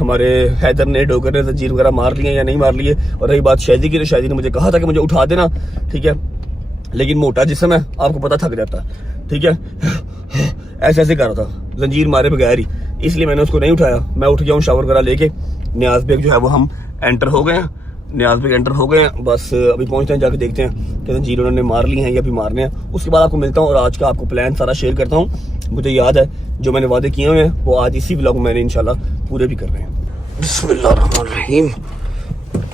ہمارے حیدر نے ڈوگر نے زنجیر وغیرہ مار لیے یا نہیں مار لیے. اور رہی بات شہزی کی تو شہزی نے مجھے کہا تھا کہ مجھے اٹھا دینا, ٹھیک ہے, لیکن موٹا جسم ہے آپ کو پتہ تھک جاتا ہے, ٹھیک ہے, ایسے ایسے کر رہا تھا زنجیر مارے بغیر ہی, اس لیے میں نے اس کو نہیں اٹھایا. میں اٹھ گیا ہوں شاور وغیرہ لے کے. نیاز بیگ جو ہے وہ ہم انٹر ہو گئے ہیں, نیاز بیگ انٹر ہو گئے ہیں, بس ابھی پہنچتے ہیں, جا کے دیکھتے ہیں کہ زنجیر انہوں نے مار لی ہیں یا بھی مارنے ہیں. اس کے بعد آپ کو ملتا ہوں اور آج کا آپ کو پلان سارا شیئر کرتا ہوں. مجھے یاد ہے جو میں نے وعدے کیے ہوئے ہیں وہ آج اسی ولاگ میں نے انشاءاللہ پورے بھی کر رہے ہیں. بسم اللہ الرحمن الرحیم.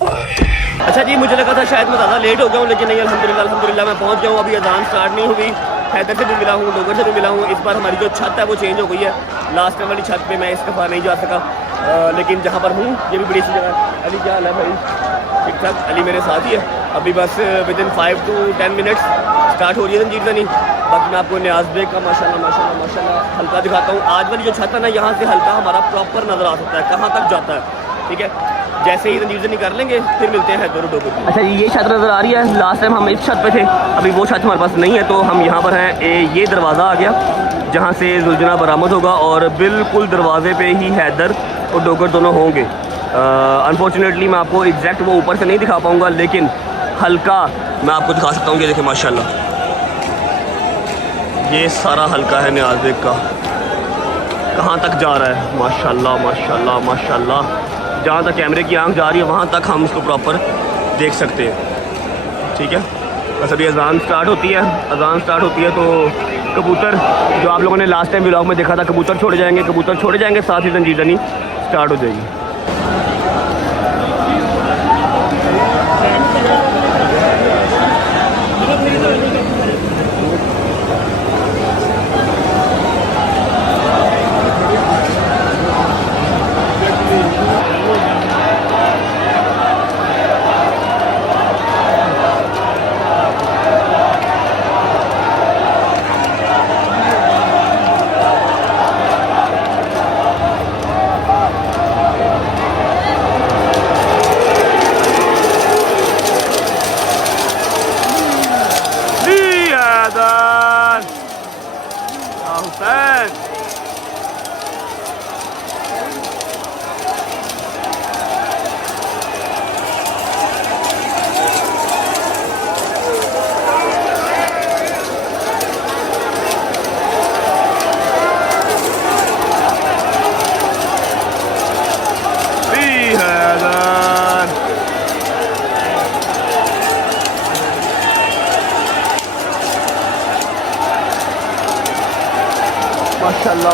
اچھا جی, مجھے لگا تھا شاید میں زیادہ لیٹ ہو گیا ہوں, لیکن نہیں, الحمدللہ میں پہنچ گیا ہوں. ابھی اذان سٹارٹ نہیں ہوئی. حیدر سے بھی ملا ہوں, ڈوگر سے بھی ملا ہوں. اس بار ہماری جو چھت ہے وہ چینج ہو گئی ہے. لاسٹ ٹائم والی چھت پہ میں اس دفعہ نہیں جا سکا, لیکن جہاں پر ہوں یہ بھی بڑی سی جگہ ہے. علی کیا حال ہے بھائی؟ ٹھیک ٹھاک. علی میرے ساتھ ہی ہے. ابھی بس ودن 5 to 10 منٹس اسٹارٹ ہو رہی ہے زنجیر زنی. باقی میں آپ کو نیاز بیگ کا ماشاءاللہ ہلکا دکھاتا ہوں. آج والی جو چھت ہے نا, یہاں سے ہلکا ہمارا پراپر نظر آ سکتا ہے کہاں تک جاتا ہے, ٹھیک ہے. جیسے ہی زنجیر زنی کر لیں گے پھر ملتے ہیں حیدر ڈوگر. اچھا جی, یہ چھت نظر آ رہی ہے. لاسٹ ٹائم ہم اس چھت پہ تھے, ابھی وہ چھت ہمارے پاس نہیں ہے, تو ہم یہاں پر ہیں. یہ دروازہ آ گیا جہاں سے زلجنا برآمد ہوگا, اور بالکل دروازے پہ ہی حیدر اور ڈوگر دونوں ہوں گے. انفارچونیٹلی میں آپ کو ایگزیکٹ وہ اوپر سے نہیں دکھا پاؤں گا, لیکن ہلکا میں آپ کو دکھا سکتا ہوں. کہ دیکھیں ماشاءاللہ یہ سارا ہلکا ہے نیاز بیگ کا, کہاں تک جا رہا ہے. ماشاءاللہ جہاں تک کیمرے کی آنکھ جا رہی ہے وہاں تک ہم اس کو پراپر دیکھ سکتے ہیں, ٹھیک ہے. بس ابھی اذان سٹارٹ ہوتی ہے تو کبوتر جو آپ لوگوں نے لاسٹ ٹائم ولاگ میں دیکھا تھا, کبوتر چھوڑے جائیں گے, ساتھ ہی زنجیر زنی سٹارٹ ہو جائے گی. ماشاءاللہ.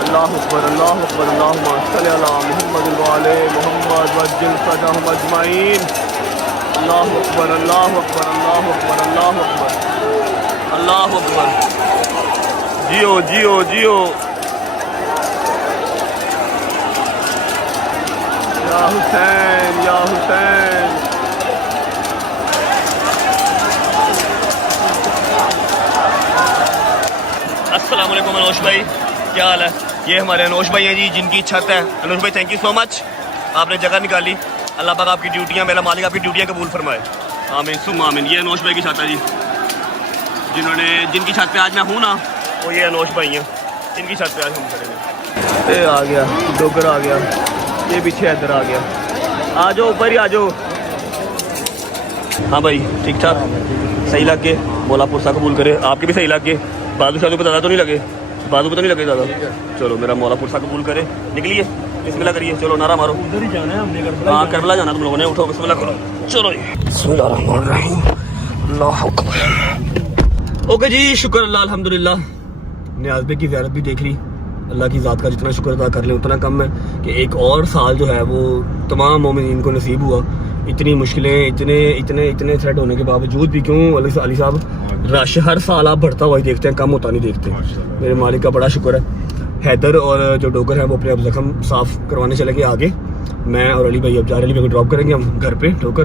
اللہ اکبر, اللہم صلی علی محمد وعلی محمد وعجل فرجہم اجمعین. اللہ اکبر. جیو. یا حسین. السلام علیکم انوش بھائی, کیا حال ہے؟ یہ ہمارے انوش بھائی ہیں جی, جن کی چھت ہے. انوش بھائی تھینک یو سو مچ, آپ نے جگہ نکالی. اللہ پاک آپ کی ڈیوٹیاں, میرا مالک آپ کی ڈیوٹیاں قبول فرمائے, آمین ثم آمین. یہ انوش بھائی کی چھت ہے جی, جن کی چھت پہ آج میں ہوں نا, وہ یہ انوش بھائی ہیں, ان کی چھت پہ آج ہم کریں گے. یہ آ گیا ڈوگر, آ گیا یہ پیچھے ادھر آ گیا. آ جاؤ اوپر ہی آ جاؤ. ہاں بھائی ٹھیک ٹھاک, صحیح لگ کے, مولا پرسا قبول کرے. آپ کے بھی صحیح لگ کے, بازو شادو پہ زیادہ تو نہیں لگے, بازو پہ تو نہیں لگے زیادہ. چلو میرا مولا پرسا قبول کرے. نکلیے, بسم اللہ کریے, چلو نعرہ مارو. ادھر ہی جانا ہے ہم نے, ہاں کربلا جانا تم لوگوں نے. اٹھو بسم اللہ کرو, چلو بسم اللہ الرحمن الرحیم. اللہ اکبر. اوکے جی, شکر اللہ الحمدللہ. نیاز بیگ کی زیارت بھی دیکھ لی. اللہ کی ذات کا جتنا شکر ادا کر لیں اتنا کم ہے کہ ایک اور سال جو ہے وہ تمام مومنین کو نصیب ہوا. اتنی مشکلیں, اتنے تھریٹ ہونے کے باوجود بھی, کیوں علی صاحب رش ہر سال آپ بڑھتا ہوا ہی دیکھتے ہیں, کم ہوتا نہیں دیکھتے. میرے مالک کا بڑا شکر ہے. حیدر اور جو ڈوگر ہیں وہ اپنے اب زخم صاف کروانے چلے گئے آگے. میں اور علی بھائی اب جا رہے ہیں, علی بھائی کو ڈراپ کریں گے ہم گھر پہ ڈوگر.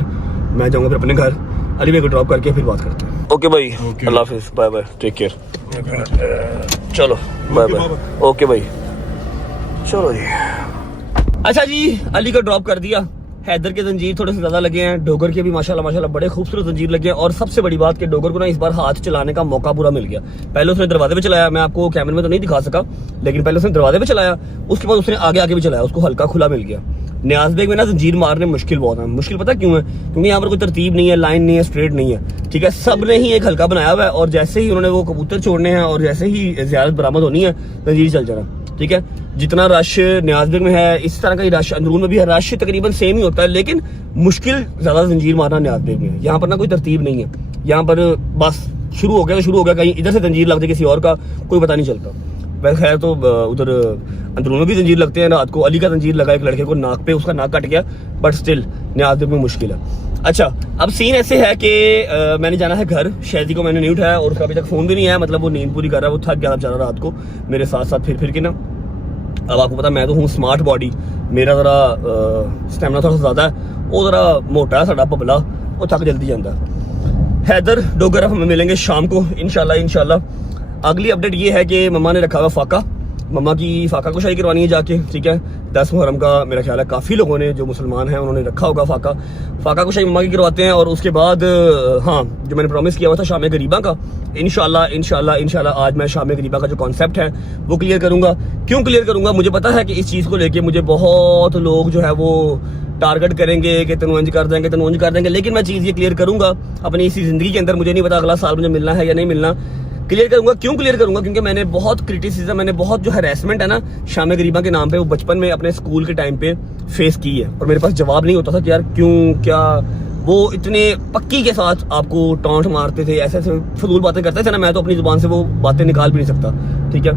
میں جاؤں گا پھر اپنے گھر, علی بھائی کو ڈراپ کر کے پھر بات کرتے ہیں. اوکے بھائی, اللہ حافظ, بائے بائے, ٹیک کیئر. چلو بائے بائے. اوکے بھائی, چلو جی. اچھا جی, علی کو ڈراپ کر دیا. حیدر کے زنجیر تھوڑے سے زیادہ لگے ہیں, ڈوگر کے بھی ماشاءاللہ بڑے خوبصورت زنجیر لگے ہیں. اور سب سے بڑی بات کہ ڈوگر کو نا اس بار ہاتھ چلانے کا موقع پورا مل گیا. پہلے اس نے دروازے پہ چلایا, میں آپ کو کیمرے میں تو نہیں دکھا سکا, لیکن پہلے اس نے دروازے پہ چلایا, اس کے بعد اس نے آگے بھی چلایا, اس کو ہلکا کھلا مل گیا. نیاز بیگ میں نا زنجیر مارنے مشکل بہت ہے. مشکل پتہ کیوں ہے؟ کیونکہ یہاں پر کوئی ترتیب نہیں ہے, لائن نہیں ہے, اسٹریٹ نہیں ہے, ٹھیک ہے. سب نے ہی ایک ہلکا بنایا ہوا ہے, اور جیسے ہی انہوں نے وہ کبوتر چھوڑنے ہیں اور جیسے ہی زیارت برآمد ہونی ہے زنجیر چل جانا, ٹھیک ہے. جتنا رش نیاز بیگ میں ہے اس طرح کا ہی رش اندرون میں بھی ہے. رش تقریباً سیم ہی ہوتا ہے, لیکن مشکل زیادہ زنجیر مارنا نیاز بیگ میں ہے. یہاں پر نا کوئی ترتیب نہیں ہے, یہاں پر بس شروع ہو گیا, کہیں ادھر سے زنجیر لگ جائے کسی اور کا, کوئی پتہ نہیں چلتا. ویسے خیر تو ادھر اندرون میں بھی زنجیر لگتے ہیں. رات کو علی کا زنجیر لگا ایک لڑکے کو ناک پہ, اس کا ناک کٹ گیا, بٹ اسٹل نیاز بیگ میں مشکل ہے. اچھا, اب سین ایسے ہے کہ میں نے جانا ہے گھر. شہزی کو میں نے نہیں اٹھایا اور اس کا ابھی تک فون بھی نہیں آیا, مطلب وہ نیند پوری کر رہا ہے, وہ تھک گیا تھا بیچارہ رات کو میرے ساتھ پھر کے نا. اب آپ کو پتا میں تو ہوں اسمارٹ باڈی, میرا ذرا اسٹیمنا تھوڑا سا زیادہ ہے, وہ ذرا موٹا ہے ساڈا پبلا, وہ تھک جلدی جاتا ہے. حیدر ڈوگر ہم ملیں گے شام کو انشاءاللہ. اگلی اپڈیٹ یہ ہے کہ مما نے رکھا ہوا فاقہ, مما کی فاقہ کشائی کروانی ہے جا کے, ٹھیک ہے. 10 محرم کا میرا خیال ہے کافی لوگوں نے جو مسلمان ہیں انہوں نے رکھا ہوگا فاقہ کشائی مما کی کرواتے ہیں. اور اس کے بعد ہاں, جو میں نے پرومس کیا ہوا تھا شام غریبہ کا, انشاءاللہ آج میں شام غریبہ کا جو کانسیپٹ ہے وہ کلیئر کروں گا. کیوں کلیئر کروں گا؟ مجھے پتا ہے کہ اس چیز کو لے کے مجھے بہت لوگ جو ہے وہ ٹارگٹ کریں گے کہ تنوانج کر دیں گے, لیکن میں چیز یہ کلیئر کروں گا اپنی اسی زندگی کے اندر. مجھے نہیں پتا اگلا سال مجھے ملنا ہے یا نہیں ملنا, کلیئر کروں گا. کیوں کلیئر کروں گا؟ کیونکہ میں نے بہت کرٹیسزم, میں نے بہت جو ہیراسمنٹ ہے نا شام غریبہ کے نام پہ, وہ بچپن میں اپنے اسکول کے ٹائم پہ فیس کی ہے, اور میرے پاس جواب نہیں ہوتا تھا کہ یار کیوں, کیا. وہ اتنے پکی کے ساتھ آپ کو ٹانٹ مارتے تھے, ایسے فضول باتیں کرتے تھے نا, میں تو اپنی زبان سے وہ باتیں نکال بھی نہیں سکتا, ٹھیک ہے.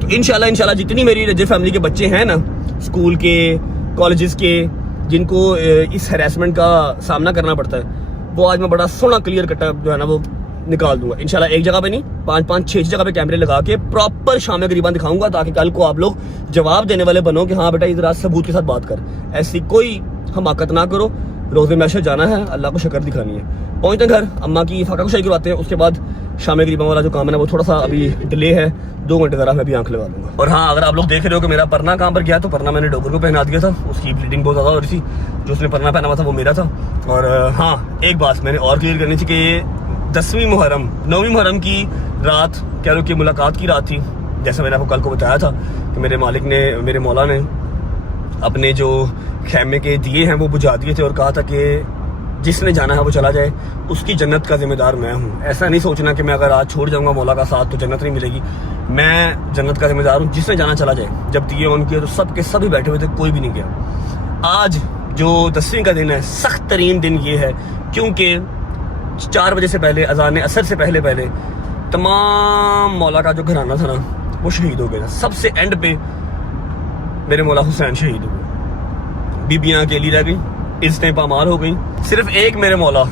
تو انشاءاللہ جتنی میری رجر فیملی کے بچے ہیں نا, اسکول کے, کالجز کے, جن کو اس ہیراسمنٹ کا سامنا کرنا پڑتا ہے, وہ آج میں بڑا سونا کلیئر کٹا جو ہے نا وہ نکال دوں گا انشاءاللہ. ایک جگہ پہ نہیں, 5-6 جگہ پہ کیمرے لگا کے پراپر شام غریبہ دکھاؤں گا, تاکہ کل کو آپ لوگ جواب دینے والے بنو کہ ہاں بیٹا اس رات ثبوت کے ساتھ بات کر. ایسی کوئی حماقت نہ کرو, روزے معاشر جانا ہے, اللہ کو شکر دکھانی ہے. پہنچتے ہیں گھر, اماں کی فاقہ کشائی کرواتے ہیں, اس کے بعد شام غریبہ والا جو کام ہے وہ تھوڑا سا ابھی ڈیلے ہے, 2 گھنٹے ذرا میں بھی آنکھ لگا دوں گا. اور ہاں, اگر آپ لوگ دیکھ رہے ہو کہ میرا پرنا کہاں پر گیا, تو پرنا میں نے ڈوگر کو پہنا دیا تھا, اس کی بلیڈنگ بہت زیادہ ہو رہی تھی. جو اس نے پرنا پہنا ہوا تھا وہ میرا تھا. اور ہاں, ایک بات میں نے اور کلیئر کرنی تھی کہ 9 محرم کی رات کہہ لو کہ ملاقات کی رات تھی. جیسا میں نے آپ کو کل کو بتایا تھا کہ میرے مالک نے, میرے مولا نے اپنے جو خیمے کے دیے ہیں وہ بجھا دیے تھے, اور کہا تھا کہ جس نے جانا ہے وہ چلا جائے, اس کی جنت کا ذمہ دار میں ہوں. ایسا نہیں سوچنا کہ میں اگر آج چھوڑ جاؤں گا مولا کا ساتھ تو جنت نہیں ملے گی. میں جنت کا ذمہ دار ہوں, جس نے جانا چلا جائے. جب دیے ان کے تو سب کے سب ہی بیٹھے ہوئے تھے, کوئی بھی نہیں گیا. آج جو 10ویں کا دن ہے, سخت ترین دن یہ ہے کیونکہ 4 بجے سے پہلے, اذان عصر سے پہلے تمام مولا کا جو گھرانہ تھا نا وہ شہید ہو گیا تھا. سب سے اینڈ پہ میرے مولا حسین شہید ہو گئے, بیبیاں اکیلی رہ گئی, عزتیں پامال ہو گئیں. صرف ایک میرے مولا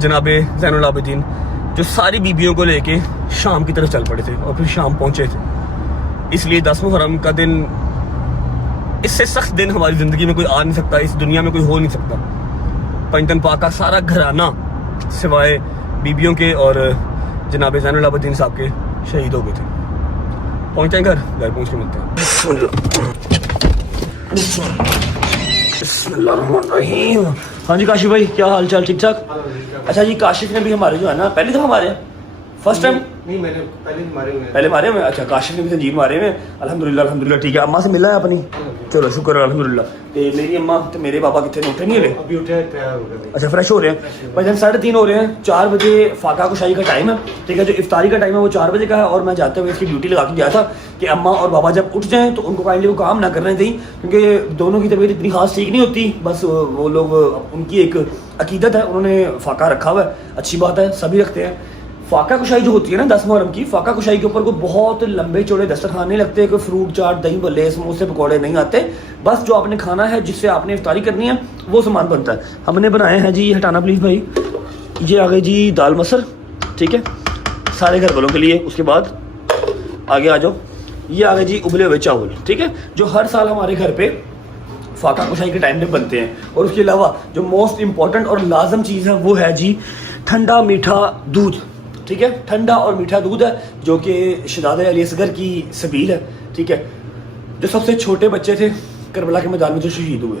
جناب زین العابدین جو ساری بیبیوں کو لے کے شام کی طرف چل پڑے تھے اور پھر شام پہنچے تھے. اس لیے 10 محرم کا دن, اس سے سخت دن ہماری زندگی میں کوئی آ نہیں سکتا, اس دنیا میں کوئی ہو نہیں سکتا. پنجتن پاک کا سارا گھرانہ سوائے بیبیوں کے اور جناب زین العابدین صاحب کے شہید ہو گئے تھے. پہنچتے ہیں گھر پہنچ کے ملتے ہیں. بسم اللہ الرحمن الرحیم. ہاں جی کاشف بھائی, کیا حال چال؟ ٹھیک ٹھاک. اچھا جی, کاشف نے بھی ہمارے جو ہے نا, پہلے تو ہمارے فرسٹ ٹائم نہیں, میں نے پہلے مارے ہوئے. اچھا, کاشف نے بھی زنجیر مارے ہوئے, الحمدللہ. ٹھیک ہے, اماں سے ملا ہے اپنی, چلو شکر الحمدللہ. میری اماں تو میرے پاپا کتنے اٹھے نہیں رہے, ابھی اٹھے تیار ہو گئے. اچھا, فریش ہو رہے ہیں. بھائی جان 3:30 ہو رہے ہیں, 4 بجے فاقہ کشائی کا ٹائم ہے, ٹھیک ہے. جو افطاری کا ٹائم ہے وہ 4 بجے کا ہے, اور میں جاتے ہوئے اس کی ڈیوٹی لگا کے گیا تھا کہ اماں اور بابا جب اٹھ جائیں تو ان کو کائنڈلی وہ کام نہ کرنے دیں, کیونکہ دونوں کی طبیعت اتنی خاص ٹھیک نہیں ہوتی. بس وہ لوگ, ان کی ایک عقیدت ہے, انہوں نے فاقہ رکھا ہوا ہے, اچھی بات ہے, سبھی رکھتے ہیں. فاقہ کشائی جو ہوتی ہے نا 10 محرم کی, فاقہ کشائی کے اوپر کوئی بہت لمبے چوڑے دسترخوان نہیں لگتے, کوئی فروٹ چاٹ, دہی بھلے, سموسے, پکوڑے نہیں آتے. بس جو آپ نے کھانا ہے, جس سے آپ نے افطاری کرنی ہے, وہ سامان بنتا ہے. ہم نے بنائے ہیں جی, ہٹانا پلیز بھائی, یہ آ گئے جی دال مسر, ٹھیک ہے, سارے گھر والوں کے لیے. اس کے بعد آگے آ جاؤ, یہ آ گئے جی ابلے ہوئے چاول, ٹھیک ہے, جو ہر سال ہمارے گھر پہ فاقہ کشائی کے ٹائم پہ بنتے ہیں. اور اس کے علاوہ جو موسٹ امپورٹنٹ اور لازم چیز ہے وہ ہے جی ٹھنڈا میٹھا دودھ, ٹھیک ہے. ٹھنڈا اور میٹھا دودھ ہے جو کہ شہزادہ علی اصغر کی سبیل ہے, ٹھیک ہے, جو سب سے چھوٹے بچے تھے کربلا کے میدان میں جو شہید ہوئے.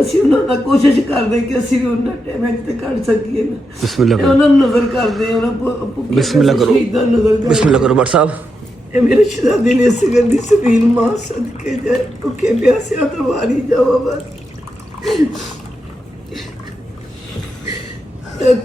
ਅਸੀਂ ਉਹਨਾਂ ਦਾ ਕੋਸ਼ਿਸ਼ ਕਰਦੇ ਕਿ ਅਸੀਂ ਵੀ ਉਹਨਾਂ ਟਾਈਮ ਤੇ ਕੱਢ ਸਕੀਏ ਨਾ। ਬਿਸਮਿਲ੍ਲਾ ਕਰੋ, ਉਹਨਾਂ ਨੂੰ ਨਜ਼ਰ ਕਰਦੇ, ਉਹਨਾਂ ਬਿਸਮਿਲ੍ਲਾ ਕਰੋ, ਸ਼ਹੀਦਾਂ ਨਜ਼ਰ ਕਰਦੇ। ਬਿਸਮਿਲ੍ਲਾ ਕਰੋ ਬਟ ਸਾਹਿਬ। ਇਹ ਮੇਰੇ ਸ਼ਹਿਜ਼ਾਦੇ ਨੇ ਇਸ ਗੱਲ ਦੀ ਸਬੀਲ ਮਾਂ ਸਦਕੇ ਜਾਏ ਭੁੱਖੇ ਪਿਆਸਿਆਂ ਤੋਂ ਵਾਰੀ ਜਾਵਾ ਬਸ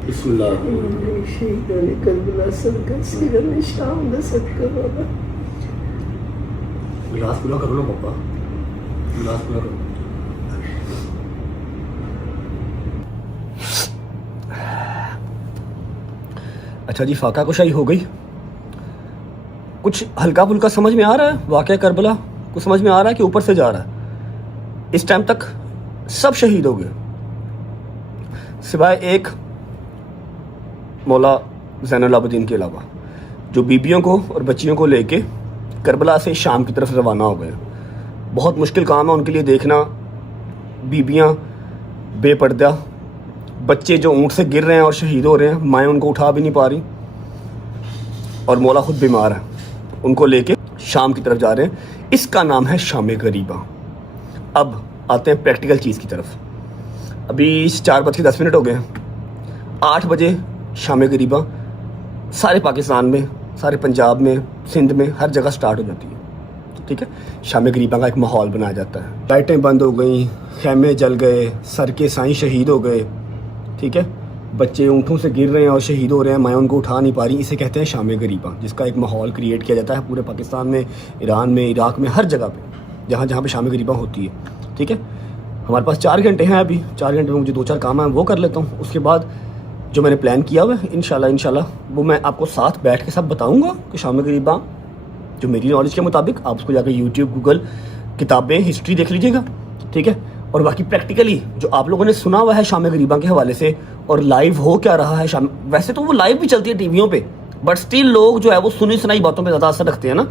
بسم اللہ شہیدان کربلا صدقہ سیرت شام دا صدقہ بابا. گلاس پورا کرو نا پاپا, گلاس پورا کرو. اچھا جی, فاقہ کشائی ہو گئی. کچھ ہلکا پھلکا سمجھ میں آ رہا ہے واقعہ کربلا, کچھ سمجھ میں آ رہا ہے کہ اوپر سے جا رہا ہے. اس ٹائم تک سب شہید ہو گئے سوائے ایک مولا زین العابدین کے علاوہ, جو بیبیوں کو اور بچیوں کو لے کے کربلا سے شام کی طرف روانہ ہو گئے. بہت مشکل کام ہے ان کے لیے دیکھنا, بیبیاں بے پردہ, بچے جو اونٹ سے گر رہے ہیں اور شہید ہو رہے ہیں, مائیں ان کو اٹھا بھی نہیں پا رہی, اور مولا خود بیمار ہے, ان کو لے کے شام کی طرف جا رہے ہیں. اس کا نام ہے شام غریبہ. اب آتے ہیں پریکٹیکل چیز کی طرف. ابھی 4:10 ہو گئے ہیں. 8 بجے شام غریبہ سارے پاکستان میں, سارے پنجاب میں, سندھ میں, ہر جگہ سٹارٹ ہو جاتی ہے. ٹھیک ہے, شام غریبہ کا ایک ماحول بنایا جاتا ہے. لائٹیں بند ہو گئیں, خیمے جل گئے, سر کے سائیں شہید ہو گئے. ٹھیک ہے, بچے اونٹوں سے گر رہے ہیں اور شہید ہو رہے ہیں, مائیں ان کو اٹھا نہیں پا رہی. اسے کہتے ہیں شام غریبہ, جس کا ایک ماحول کریٹ کیا جاتا ہے پورے پاکستان میں, ایران میں, عراق میں, ہر جگہ پہ جہاں جہاں پہ شام غریبہ ہوتی ہے. ٹھیک ہے, ہمارے پاس 4 گھنٹے ہیں. ابھی 4 گھنٹے میں مجھے 2-4 کام ہیں, وہ کر لیتا ہوں. اس کے بعد جو میں نے پلان کیا ہوا ہے انشاءاللہ وہ میں آپ کو ساتھ بیٹھ کے سب بتاؤں گا کہ شام غریبہ جو میری نالج کے مطابق, آپ اس کو جا کے یوٹیوب, گوگل, کتابیں, ہسٹری دیکھ لیجیے گا. ٹھیک ہے, اور باقی پریکٹیکلی جو آپ لوگوں نے سنا ہوا ہے شام غریبہ کے حوالے سے, اور لائیو ہو کیا رہا ہے شام, ویسے تو وہ لائیو بھی چلتی ہے ٹی ویوں پہ, بٹ اسٹل لوگ جو ہے وہ سنی سنائی باتوں پہ زیادہ اثر رکھتے ہیں نا,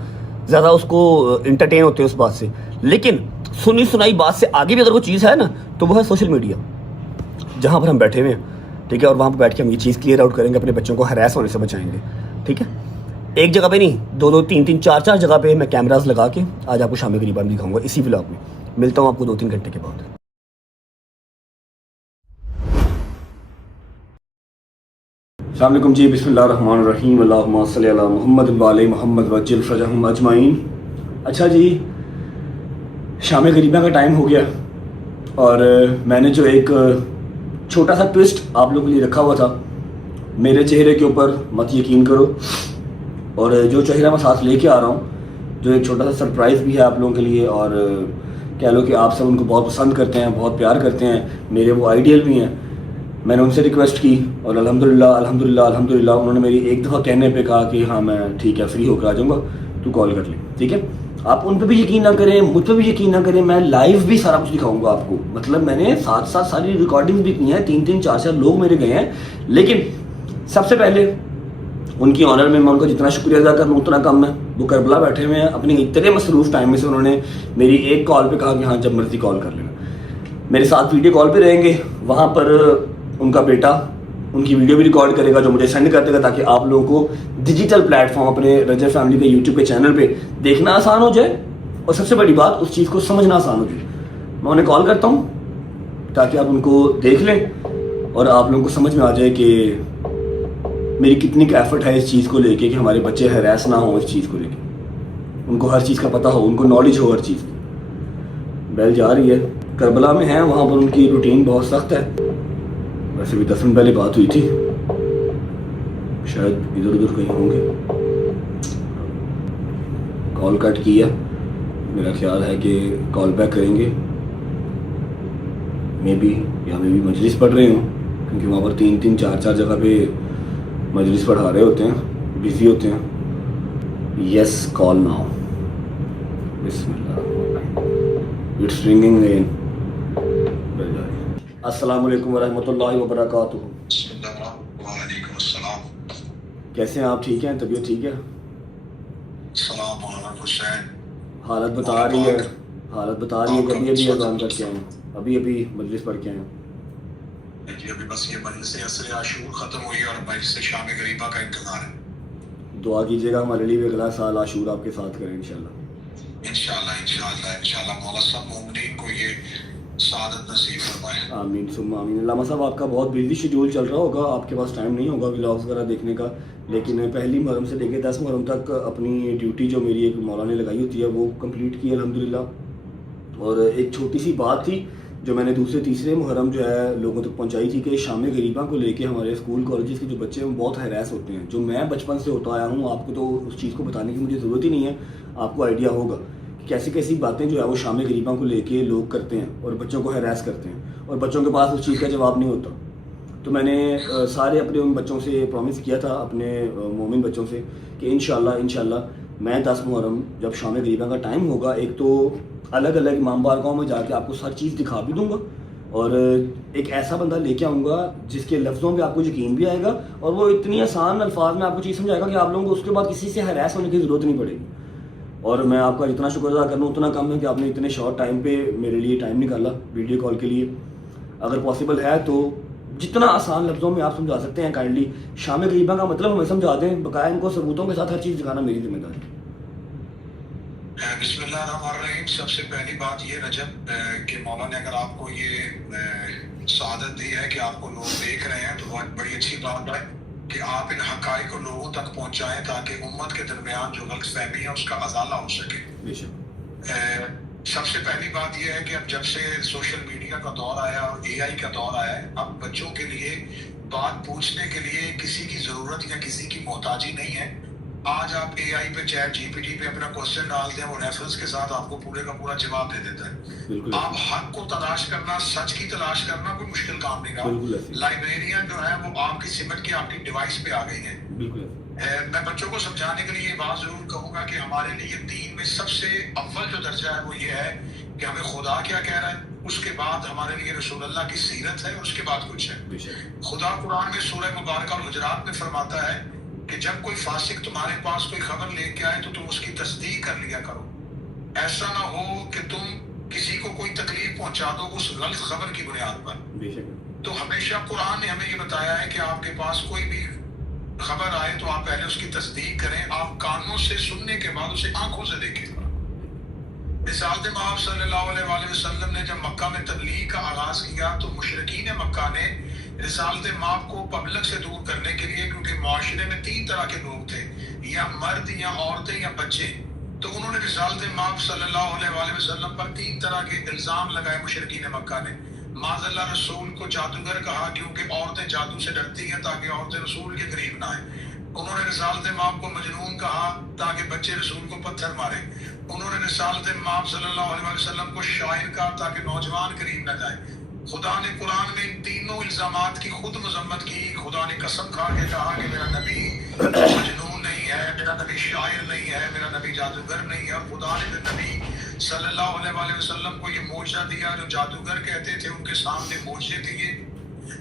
زیادہ اس کو انٹرٹین ہوتے ہیں اس بات سے. لیکن سنی سنائی بات سے آگے بھی اگر کوئی چیز ہے نا تو وہ ہے سوشل میڈیا, جہاں پر ہم بیٹھے ہوئے ہیں. ٹھیک ہے, اور وہاں پہ بیٹھ کے ہم یہ چیز کلیئر آؤٹ کریں گے, اپنے بچوں کو ہراس ہونے سے بچائیں گے. ٹھیک ہے, ایک جگہ پہ نہیں, 2-2, 3-3, 4-4 جگہ پہ میں کیمراز لگا کے آج آپ کو شام غریبہ بھی دکھاؤں گا اسی ولاگ میں. ملتا ہوں آپ کو 2-3 گھنٹے کے بعد. السلام علیکم جی, بسم اللہ الرحمن الرحیم, اللہم صلی علی محمد وعلی محمد وعجل فرجہم اجمعین. اچھا جی, شام غریبہ کا ٹائم ہو گیا, اور میں نے جو ایک چھوٹا سا ٹوسٹ آپ لوگوں کے لیے رکھا ہوا تھا, میرے چہرے کے اوپر مت یقین کرو, اور جو چہرہ میں ساتھ لے کے آ رہا ہوں, جو ایک چھوٹا سا سرپرائز بھی ہے آپ لوگوں کے لیے, اور کہہ لو کہ آپ سب ان کو بہت پسند کرتے ہیں, بہت پیار کرتے ہیں, میرے وہ آئیڈیل بھی ہیں. میں نے ان سے ریکویسٹ کی اور الحمدللہ انہوں نے میری ایک دفعہ کہنے پہ کہا کہ ہاں میں ٹھیک ہے فری ہو کر آ جاؤں گا, تو کال کر لیں. ٹھیک ہے, آپ ان پہ بھی یقین نہ کریں, مجھ پہ بھی یقین نہ کریں, میں لائیو بھی سارا کچھ دکھاؤں گا آپ کو. مطلب میں نے ساتھ ساری ریکارڈنگ بھی کی ہیں, 3-3, 4-4 لوگ میرے گئے ہیں. لیکن سب سے پہلے ان کی آنر میں ان کا جتنا شکریہ ادا کروں اتنا کم ہے. وہ کربلا بیٹھے ہوئے ہیں, اپنی اتنے مصروف ٹائم میں سے انہوں نے میری ایک کال پہ کہا کہ ہاں جب مرضی کال کر لینا. میرے ساتھ ویڈیو کال پہ رہیں گے, وہاں پر ان کا بیٹا ان کی ویڈیو بھی ریکارڈ کرے گا جو مجھے سینڈ کر دے گا, تاکہ آپ لوگوں کو ڈیجیٹل پلیٹ فارم اپنے رجب فیملی کے یوٹیوب کے چینل پہ دیکھنا آسان ہو جائے, اور سب سے بڑی بات اس چیز کو سمجھنا آسان ہو جائے. میں انہیں کال کرتا ہوں تاکہ آپ ان کو دیکھ لیں اور آپ لوگوں کو سمجھ میں آ جائے کہ میری کتنی کا ایفرٹ ہے اس چیز کو لے کے, کہ ہمارے بچے ہراس نہ ہوں اس چیز کو لے کے, ان کو ہر چیز کا پتہ ہو, ان کو نالج ہو ہر چیز کی. بیل جا رہی ہے, کربلا میں ہیں, وہاں پر ان کی روٹین بہت سخت ہے. ویسے بھی 10 منٹ پہلے بات ہوئی تھی, شاید ادھر ادھر کہیں ہوں گے. کال کٹ کی ہے, میرا خیال ہے کہ کال بیک کریں گے, مے بی مجلس پڑھ رہے ہوں, کیونکہ وہاں پر 3-3, 4-4 جگہ پہ مجلس پڑھا رہے ہوتے ہیں, بزی ہوتے ہیں. یس, کال ناؤ. بسم اللہ, اٹس رنگنگ اگین. السلام علیکم ورحمۃ اللہ وبرکاتہ. وعلیکم السلام. کیسے ہیں آپ, ٹھیک ہیں, طبیعت ٹھیک ہے؟ سلام علیکم حسین. حالت بتا رہی ہے کہ ابھی اذان کر کے آئے, ابھی مجلس پڑھ کے آئے. جی ابھی بس یہ مجلس عصر عاشور ختم ہوئی اور مجلس شام غریبہ کا انتظار ہے. دعا کیجیے گا ہمارے لیے, اگلا سال عاشور آپ کے ساتھ کریں انشاءاللہ. انشاءاللہ مولا سب مومنین کو یہ سعادت نصیب فرمائے. آمین ثم آمین. علامہ صاحب آپ کا بہت بزی شیڈول چل رہا ہوگا, آپ کے پاس ٹائم نہیں ہوگا ولاگز وغیرہ دیکھنے کا, لیکن 1 محرم سے لے کے 10 محرم تک اپنی ڈیوٹی جو میری ایک مولا نے لگائی ہوتی ہے وہ کمپلیٹ کی الحمدللہ. اور ایک چھوٹی سی بات تھی جو میں نے دوسرے تیسرے محرم جو ہے لوگوں تک پہنچائی تھی کہ شام غریباں کو لے کے ہمارے اسکول کالجز کے جو بچے ہیں وہ بہت ہیراس ہوتے ہیں. جو میں بچپن سے ہوتا آیا ہوں, آپ کو تو اس چیز کو بتانے کی مجھے ضرورت ہی نہیں ہے, آپ کو آئیڈیا ہوگا کہ کیسی کیسی باتیں جو ہے وہ شام غریباں کو لے کے لوگ کرتے ہیں اور بچوں کو ہیراس کرتے ہیں, اور بچوں کے پاس اس چیز کا جواب نہیں ہوتا. تو میں نے سارے اپنے ان بچوں سے پرومس کیا تھا, اپنے مومن بچوں سے, کہ انشاءاللہ میں 10 محرم جب شام غریباں کا ٹائم ہوگا, ایک تو الگ الگ امام بارگاہوں میں جا کے آپ کو ہر چیز دکھا بھی دوں گا, اور ایک ایسا بندہ لے کے آؤں گا جس کے لفظوں پہ آپ کو یقین بھی آئے گا, اور وہ اتنی آسان الفاظ میں آپ کو چیز سمجھائے گا کہ آپ لوگوں کو اس کے بعد کسی سے ہیراس ہونے کی ضرورت نہیں پڑے گی. اور میں آپ کا جتنا شکر ادا کروں اتنا کم ہے کہ آپ نے اتنے شارٹ ٹائم پہ میرے لیے ٹائم نکالا ویڈیو کال کے لیے. اگر پاسبل ہے تو جتنا آسان لفظوں میں آپ سمجھا سکتے ہیں کائنڈلی شام غریباں کا مطلب ہمیں سمجھا دیں, بقایا ان کو ثبوتوں کے ساتھ ہر چیز دکھانا میری ذمہ داری. بسم اللہ الرحمن الرحیم. سب سے پہلی بات یہ رجب کہ مولا نے اگر آپ کو یہ سعادت دی ہے کہ آپ کو لوگ دیکھ رہے ہیں تو بڑی اچھی بات ہے کہ آپ ان حقائق کو لوگوں تک پہنچائیں تاکہ امت کے درمیان جو غلط فہمی ہے اس کا ازالہ ہو سکے. سب سے پہلی بات یہ ہے کہ اب جب سے سوشل میڈیا کا دور آیا اور اے آئی کا دور آیا ہے, اب بچوں کے لیے بات پوچھنے کے لیے کسی کی ضرورت یا کسی کی محتاجی نہیں ہے. آج آپ اے آئی پہ چیٹ جی پی ٹی پہ اپنا کوشچن ڈال دیں, وہ ریفرنس کے ساتھ آپ کو پورے کا پورا جواب دے دیتا ہے. آپ حق کو تلاش کرنا, سچ کی تلاش کرنا کوئی مشکل کام نہیں رہا. لائبریرین جو ہے وہ آپ کی سمٹ کے آپ کی ڈیوائس پہ آ گئی ہیں. میں بچوں کو سمجھانے کے لیے یہ بات ضرور کہوں گا کہ ہمارے لیے دین میں سب سے اول جو درجہ ہے وہ یہ ہے کہ ہمیں خدا کیا کہہ رہا ہے, اس کے بعد ہمارے لیے رسول اللہ کی سیرت ہے, اور اس کے بعد کچھ ہے. خدا قرآن میں سورہ مبارکہ الحجرات میں فرماتا ہے کہ جب کوئی فاسق تمہارے پاس کوئی خبر لے کے آئے تو تم اس کی تصدیق کر لیا کرو. ایسا نہ ہو کہ تم کسی کو کوئی تکلیف پہنچا دو اس غلط خبر کی بنیاد پر. تو ہمیشہ قرآن نے ہمیں یہ بتایا ہے کہ آپ کے پاس کوئی بھی خبر آئے تو آپ پہلے اس کی تصدیق کریں, آپ کانوں سے سننے کے بعد اسے آنکھوں سے دیکھیں. رسالت مآب صلی اللہ علیہ وآلہ وسلم نے جب مکہ میں تبلیغ کا آغاز کیا تو مشرکین مکہ نے رسالت مآب کو پبلک سے دور کرنے کے لیے, کیونکہ معاشرے میں 3 طرح کے لوگ تھے, یا مرد یا عورتیں یا بچے, تو انہوں نے رسالت مآب صلی اللہ علیہ وآلہ وسلم پر 3 طرح کے الزام لگائے. مشرکین مکہ نے معاذ اللہ رسول کو جادوگر کہا کیونکہ عورتیں جادو سے ڈرتی ہیں تاکہ عورتیں رسول کے قریب نہ آئیں. انہوں نے رسالت مآب کو مجنون کہا تاکہ بچے رسول کو پتھر ماریں. انہوں نے رسالت مآب صلی اللہ علیہ وسلم کو شاعر کہا تاکہ نوجوان قریب نہ جائیں. خدا نے قرآن میں ان تینوں الزامات کی خود مذمت کی. خدا نے قسم کھا کے کہا کہ میرا نبی مجنون نہیں ہے, میرا نبی شاعر نہیں ہے, میرا نبی جادوگر نہیں ہے. اور خدا نے نبی صلی اللہ علیہ وآلہ وسلم کو یہ معجزہ دیا, جو جادوگر کہتے تھے ان کے سامنے معجزے دیے,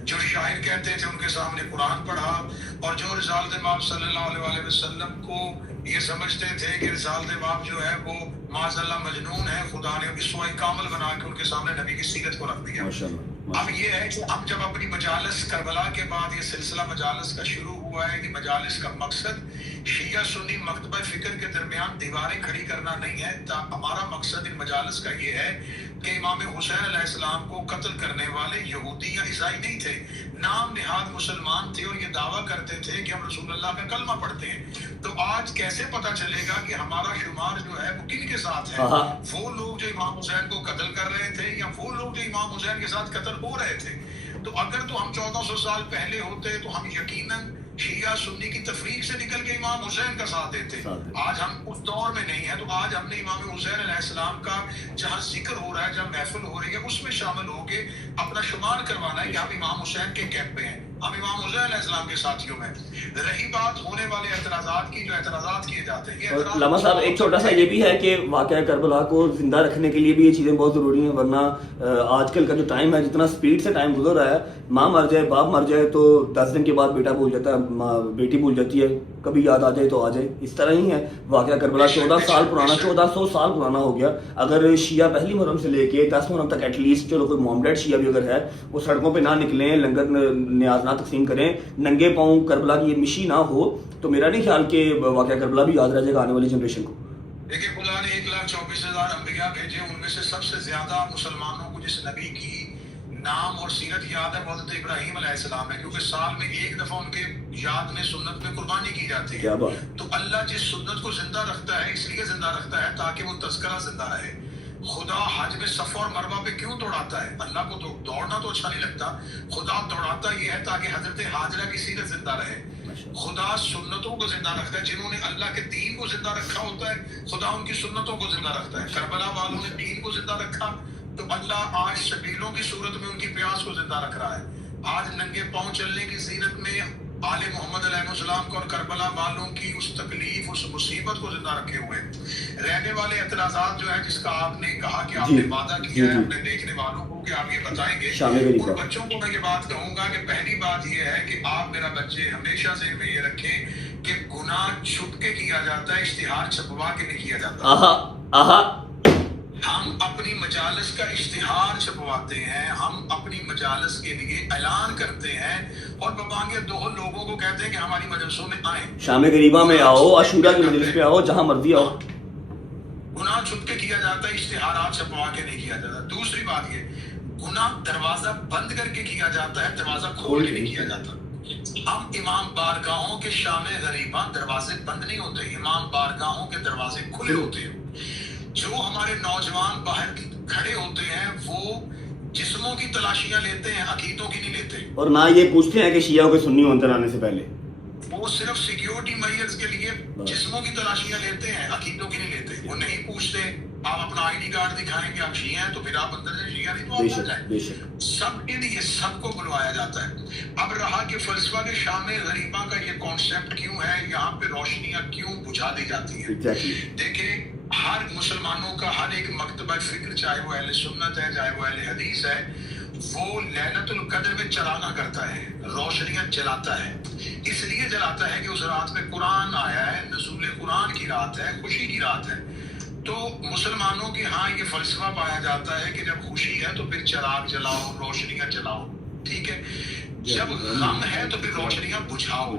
جو شاعر کہتے تھے ان کے سامنے قرآن پڑھا, اور جو رسالت مآب صلی اللہ علیہ وآلہ وسلم کو یہ سمجھتے تھے کہ رسالت مآب جو ہے وہ معاذ اللہ مجنون ہے, خدا نے اسوہ کامل بنا کے ان کے سامنے نبی کی سیرت کو رکھ دیا. اب یہ ہے کہ ہم جب اپنی مجالس کربلا کے بعد یہ سلسلہ مجالس کا شروع ہوا ہے کہ مجالس کا مقصد شیعہ سنی مکتبہ فکر کے درمیان دیواریں کھڑی کرنا نہیں ہے. ہمارا مقصد ان مجالس کا یہ ہے کہ امام حسین علیہ السلام کو قتل کرنے والے یہودی یا عیسائی نہیں تھے, نام نہاد مسلمان تھے, اور یہ دعویٰ کرتے تھے کہ ہم رسول اللہ کا کلمہ پڑھتے ہیں. تو آج کیسے پتہ چلے گا کہ ہمارا شمار جو ہے وہ کن کے ساتھ ہے؟ وہ لوگ جو امام حسین کو قتل کر رہے تھے یا وہ لوگ جو امام حسین کے ساتھ قتل ہو رہے تھے. تو اگر تو ہم 1400 سال پہلے ہوتے تو ہم یقیناً شیعہ سنی کی تفریق سے نکل کے امام حسین کا ساتھ دیتے. آج ہم اس دور میں نہیں ہیں, تو آج ہم نے امام حسین علیہ السلام کا جہاں ذکر ہو رہا ہے, جہاں محفل ہو رہی ہے, اس میں شامل ہو کے اپنا شمار کروانا ہے کہ ہم امام حسین کے کیمپ میں ہیں, ہم امام حسین علیہ السلام کے ساتھیوں میں. رہی بات ہونے والے اعتراضات کی, جو اعتراضات کیے جاتے ہیں, علامہ صاحب ایک چھوٹا سا یہ بھی ہے کہ واقعہ کربلا کو زندہ رکھنے کے لیے بھی یہ چیزیں بہت ضروری ہیں, ورنہ آج کل کا جو ٹائم ہے, جتنا سپیڈ سے ٹائم گزر رہا ہے, ماں مر جائے باپ مر جائے تو 10 دن کے بعد بیٹا بھول جاتا ہے, بیٹی بھول جاتی ہے, کبھی یاد آ جائے تو آ جائے. اس طرح ہی ہے واقعہ کربلا 14 سال پرانا, 1400 سال پرانا ہو گیا. اگر شیعہ پہلی محرم سے لے کے 10 محرم تک ایٹ لیسٹ, چلو کوئی مومڈیڈ شیعہ بھی اگر ہے, وہ سڑکوں پہ نہ نکلیں, لنگر نیاز نہ تقسیم کریں, ننگے پاؤں کربلا کی یہ مشی نہ ہو, تو میرا نہیں خیال کہ واقعہ کربلا بھی یاد رہ جائے گا آنے والی جنریشن کو. دیکھیں خدا نے 1,24,000 انبیاء بھیجے, ان میں سے سب سے زیادہ مسلمانوں کو جس نبی کی نام اور سیرت یاد ہے وہ حضرت ابراہیم علیہ السلام ہے, کیونکہ سال میں 1 دفعہ ان کے یاد میں سنت میں قربانی کی جاتی ہے. تو اللہ جس سنت کو زندہ رکھتا ہے اس لیے زندہ رکھتا ہے تاکہ وہ تذکرہ زندہ رہے. خدا حج میں صفا اور مروہ پہ کیوں دوڑاتا ہے؟ اللہ کو تو دوڑنا تو اچھا نہیں لگتا، خدا دوڑاتا یہ ہے تاکہ حضرت حاجرہ کی سیرت زندہ رہے۔ خدا سنتوں کو زندہ رکھتا ہے، جنہوں نے اللہ کے دین کو زندہ رکھا ہوتا ہے خدا ان کی سنتوں کو زندہ رکھتا ہے۔ کربلا والوں نے دین کو زندہ رکھا تو اللہ آج شبیلوں کی صورت میں ان کی پیاس کو زندہ رکھ رہا ہے۔ آج ننگے پاؤں چلنے کی سیرت میں آل محمد علیہ السلام کو اور کربلا والوں کی اس تکلیف اس مصیبت کو زندہ رکھے ہوئے رہنے والے اعتراضات جو ہے جس کا آپ نے کہا کہ آپ نے وعدہ کیا ہے اپنے دیکھنے والوں کو کہ آپ یہ بتائیں گے، ان بچوں کو میں یہ بات کہوں گا کہ پہلی بات یہ ہے کہ آپ میرا بچے ہمیشہ ذہن میں یہ رکھیں کہ گناہ چھپ کے کیا جاتا ہے، اشتہار چھپوا کے نہیں کیا جاتا۔ ہم اپنی مجالس کا اشتہار چھپواتے ہیں، ہم اپنی مجالس کے لیے اعلان کرتے ہیں اور ببانگے دو لوگوں کو کہتے ہیں کہ ہماری مجلسوں میں آئیں، شام غریبہ میں آؤ، عاشورہ کی مجلس پہ آؤ، جہاں مرضی آؤ۔ گناہ چھپ کے کیا جاتا ہے، اشتہارات چھپوا کے نہیں کیا جاتا۔ دوسری بات یہ، گناہ دروازہ بند کر کے کیا جاتا ہے، دروازہ کھول کے نہیں کیا جاتا۔ ہم امام بارگاہوں کے شام غریبہ دروازے بند نہیں ہوتے، امام بارگاہوں کے دروازے کھلے ہوتے ہیں۔ جو ہمارے نوجوان باہر کھڑے ہوتے ہیں وہ جسموں کی تلاشیاں لیتے ہیں، عقیدوں کی نہیں لیتے، اور نہ یہ پوچھتے ہیں کہ شیعہ کے سنی اندر آنے سے پہلے، وہ صرف سیکیورٹی میئرز کے لیے جسموں کی تلاشیاں لیتے ہیں، عقیدوں کی نہیں لیتے۔ وہ نہیں پوچھتے آپ اپنا آئی ڈی کارڈ دکھائیں کہ آپ شیعہ ہیں تو پھر آپ اندر سے شیعہ نہیں تو آپ نہ جائیں۔ سب کے لیے سب کو بلوایا جاتا ہے۔ اب رہا کہ فلسفہ کے شام غریبہ کا یہ کانسیپٹ کیوں ہے، یہاں پہ روشنیاں کیوں بجھا دی جاتی ہیں؟ دیکھیں ہر مسلمانوں کا ہر ایک مکتبہ فکر، چاہے وہ اہل سنت ہے چاہے وہ اہل حدیث ہے، وہ لیلۃ القدر میں چراغاں کرتا ہے، روشنیاں جلاتا ہے۔ اس لیے جلاتا ہے کہ اس رات میں قرآن آیا ہے، نزول قرآن کی رات ہے، خوشی کی رات ہے۔ تو مسلمانوں کے ہاں یہ فلسفہ پایا جاتا ہے کہ جب خوشی ہے تو پھر چراغ جلاؤ، روشنیاں جلاؤ، ٹھیک ہے۔ جب غم ہے تو پھر روشنیاں بجھاؤ۔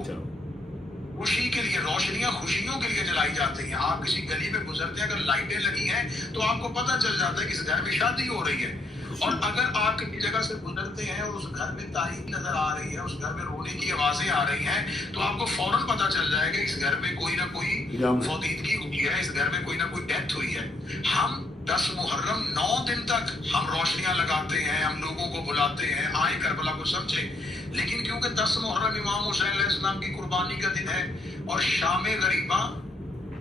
خوشی کے لیے روشنیاں خوشیوں کے لیے جلائی جاتی ہیں۔ آپ کسی گلی میں گزرتے ہیں، اگر لائٹیں لگی ہیں تو آپ کو پتہ چل جاتا ہے کہ اس گھر میں شادی ہو رہی ہے، اور اگر آپ کسی جگہ سے گزرتے ہیں اور اس گھر میں تاریکی نظر آ رہی ہے، اس گھر میں رونے کی آوازیں آ رہی ہیں، تو آپ کو فوراً پتہ چل جائے گا اس گھر میں کوئی نہ کوئی فوتیدگی ہوئی ہے، اس گھر میں کوئی نہ کوئی ڈیتھ ہوئی ہے۔ ہم 10 محرم 9 دن تک ہم روشنیاں لگاتے ہیں، ہم لوگوں کو بلاتے ہیں آئیں کربلا کو سمجھیں، لیکن کیونکہ 10 محرم امام حسین علیہ السلام کی قربانی کا دن ہے اور شام غریبہ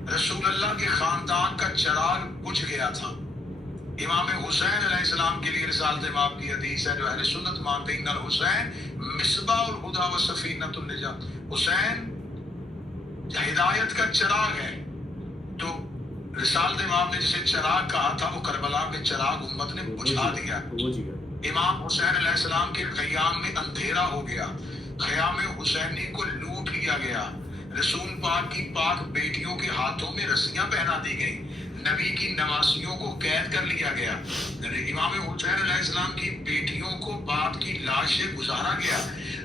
رسول اللہ کے خاندان کا چراغ بجھ گیا تھا۔ امام حسین علیہ السلام کے لیے رسالت امام کی حدیث ہے جو اہل سنت مانتے ہیں، ان الحسین مصباح الہدی و سفینۃ النجات، حسین ہدایت کا چراغ ہے۔ تو رسالت امام نے جسے چراغ کہا تھا وہ کربلا میں چراغ امت نے بجھا دیا۔ امام حسین علیہ السلام کے قیام میں اندھیرا ہو گیا، خیام حسینی کو لوٹ لیا گیا، رسول پاک کی پاک بیٹیوں کے ہاتھوں میں رسیاں پہنا دی گئیں، نبی کی نواسیوں کو قید کر لیا گیا، امام حسین علیہ السلام کی بیٹیوں کو باپ کی لاش سے گزارا گیا۔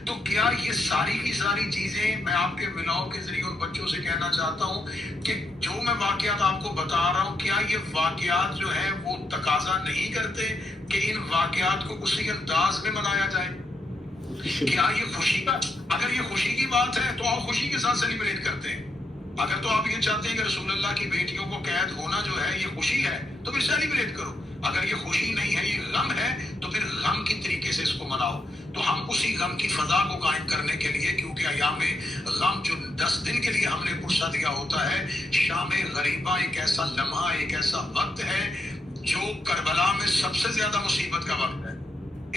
تو کیا یہ ساری کی ساری چیزیں میں آپ کے ولاؤ کے ذریعے ان بچوں سے کہنا چاہتا ہوں کہ جو میں واقعات آپ کو بتا رہا ہوں، کیا یہ واقعات جو ہے وہ تقاضا نہیں کرتے کہ ان واقعات کو اسی انداز میں منایا جائے؟ کیا یہ خوشی کا، اگر یہ خوشی کی بات ہے تو آپ خوشی کے ساتھ سیلیبریٹ کرتے ہیں۔ اگر تو آپ یہ چاہتے ہیں کہ رسول اللہ کی بیٹیوں کو قید ہونا جو ہے یہ خوشی ہے تو پھر سیلیبریٹ کرو۔ اگر یہ خوشی نہیں ہے، یہ غم ہے، تو پھر غم کی طریقے سے اس کو مناؤ۔ تو ہم اسی غم کی فضا کو قائم کرنے کے لیے، کیونکہ ایام غم جو 10 دن کے لیے ہم نے پرسہ دیا ہوتا ہے، شام غریبہ ایک ایسا لمحہ، ایک ایسا وقت ہے جو کربلا میں سب سے زیادہ مصیبت کا وقت ہے۔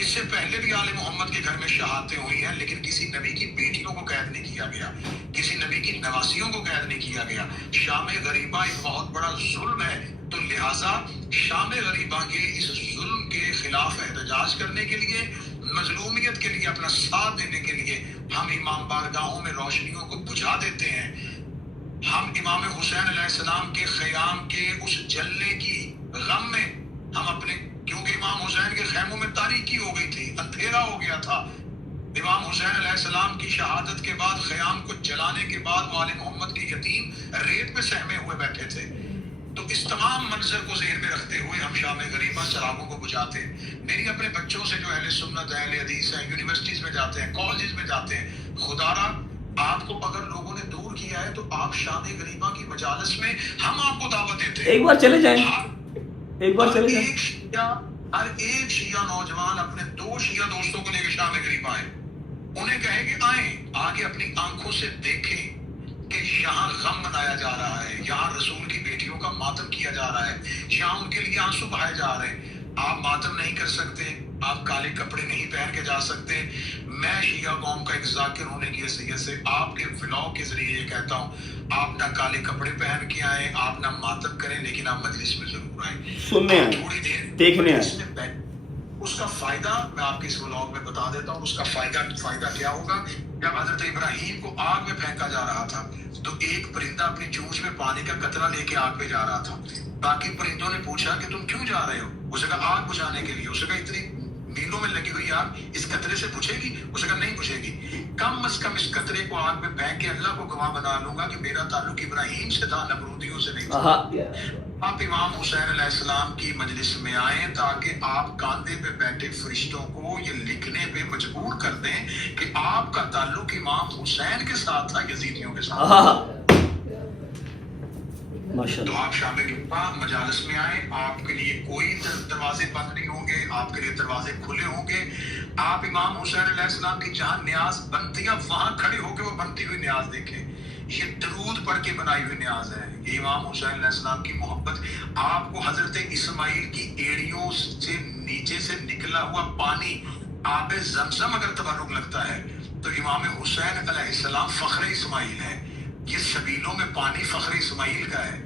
اس سے پہلے بھی آل محمد کے گھر میں شہادتیں ہوئی ہیں، لیکن کسی نبی کی بیٹیوں کو قید نہیں کیا گیا، کسی نبی کی نواسیوں کو قید نہیں کیا گیا۔ شام غریبہ ایک بہت بڑا ظلم ہے، تو لہٰذا شام غریبہ کے اس ظلم کے خلاف احتجاج کرنے کے لیے، مظلومیت کے لیے اپنا ساتھ دینے کے لیے ہم امام بارگاہوں میں روشنیوں کو بجھا دیتے ہیں۔ ہم امام حسین علیہ السلام کے خیام کے اس جلنے کی غم میں ہم اپنے، کیونکہ امام حسین کے خیموں میں تاریکی ہو گئی تھی، اندھیرا ہو گیا تھا۔ امام حسین علیہ السلام کی شہادت کے بعد خیام کو جلانے کے بعد والد محمد کے یتیم ریت میں سہمے ہوئے بیٹھے تھے۔ تو اس تمام منظر کو ذہن میں رکھتے ہوئے ہم شام غریبہ چراغوں کو بجھاتے ہیں۔ میری اپنے بچوں سے جو اہل سنت ہے، اہل حدیث ہیں، یونیورسٹیز میں جاتے ہیں، کالجز میں جاتے ہیں، خدا را آپ کو اگر لوگوں نے دور کیا ہے تو آپ شام غریبہ کی مجالس میں ہم آپ کو دعوت دیتے ہیں، ایک بار چلے جائیں، ایک بار چلے جائیں. ہر ایک شیعہ نوجوان اپنے 2 شیعہ دوستوں کو لے کے شام غریب آئے, انہیں کہے کہ آئیں, آگے اپنی آنکھوں سے دیکھیں کہ یہاں غم منایا جا رہا ہے, یہاں رسول کی بیٹیوں کا ماتم کیا جا رہا ہے, یہاں ان کے لیے آنسو بہائے جا رہے ہیں. آپ ماتم نہیں کر سکتے, آپ کالے کپڑے نہیں پہن کے جا سکتے. میں شیعہ قوم کا ایک ذاکر ہونے کی حیثیت سے آپ کے ولاگ کے ذریعے یہ کہتا ہوں, آپ نہ کالے کپڑے پہن کے آئیں, آپ نہ ماتم کریں, لیکن آپ مجلس میں ضرور آئیں, سننے آئیں, تھوڑی دیر دیکھنے آئیں. اس کا فائدہ میں آپ کے اس ولاگ میں بتا دیتا ہوں. اس کا فائدہ کیا ہوگا؟ جب حضرت ابراہیم کو آگ میں پھینکا جا رہا تھا تو ایک پرندہ اپنی چونچ میں پانی کا قطرہ لے کے آگ پہ جا رہا تھا. باقی پرندوں نے پوچھا کہ تم کیوں جا رہے ہو؟ اسے کہا آگ بجھانے کے لیے. اسے کہا اتنی میلوں میں لگی ہوئی آگ اس قطرے سے بجھے گی؟ اسے کہا نہیں بجھے گی. کم از کم اس قطرے کو آگ میں پھینک کے اللہ کو گواہ بنا لوں گا کہ میرا تعلق ابراہیم سے تھا, نمرودیوں سے نہیں تھا. آپ امام حسین علیہ السلام کی مجلس میں آئیں تاکہ آپ کاندھے پہ بیٹھے فرشتوں کو یہ لکھنے پہ مجبور کر دیں کہ آپ کا تعلق امام حسین کے ساتھ تھا, یزیدیوں کے ساتھ. تو آپ شام غریبہ مجالس میں آئیں, آپ کے لیے کوئی دروازے بند نہیں ہوں گے, آپ کے لیے دروازے کھلے ہوں گے. آپ امام حسین علیہ السلام کی جہاں نیاز بنتی ہے وہاں کھڑے ہو کے وہ بنتی ہوئی نیاز دیکھیں. یہ درود پڑھ کے بنائی ہوئی نیاز ہے. یہ امام حسین علیہ السلام کی محبت. آپ کو حضرت اسماعیل کی ایڑیوں سے نیچے سے نکلا ہوا پانی آب زمزم اگر تبرک لگتا ہے تو امام حسین علیہ السلام فخر اسماعیل ہے. یہ سبیلوں میں پانی فخر اسماعیل کا ہے.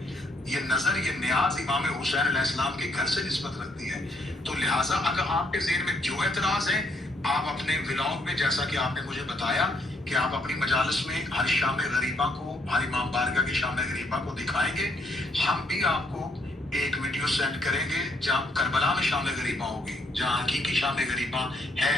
یہ نظر, یہ نیاز امام حسین علیہ السلام کے گھر سے نسبت رکھتی ہے. تو لہٰذا اگر آپ کے ذہن میں جو اعتراض ہے, آپ اپنے ولاگ میں, جیسا کہ آپ نے مجھے بتایا کہ آپ اپنی مجالس میں ہر شام غریبہ کو, ہر امام بارگاہ کی شام غریبہ کو دکھائیں گے. ہم بھی آپ کو ایک ویڈیو سینڈ کریں گے جہاں کربلا میں شام غریبہ ہوگی, جہاں حقیقی شام غریبہ ہے.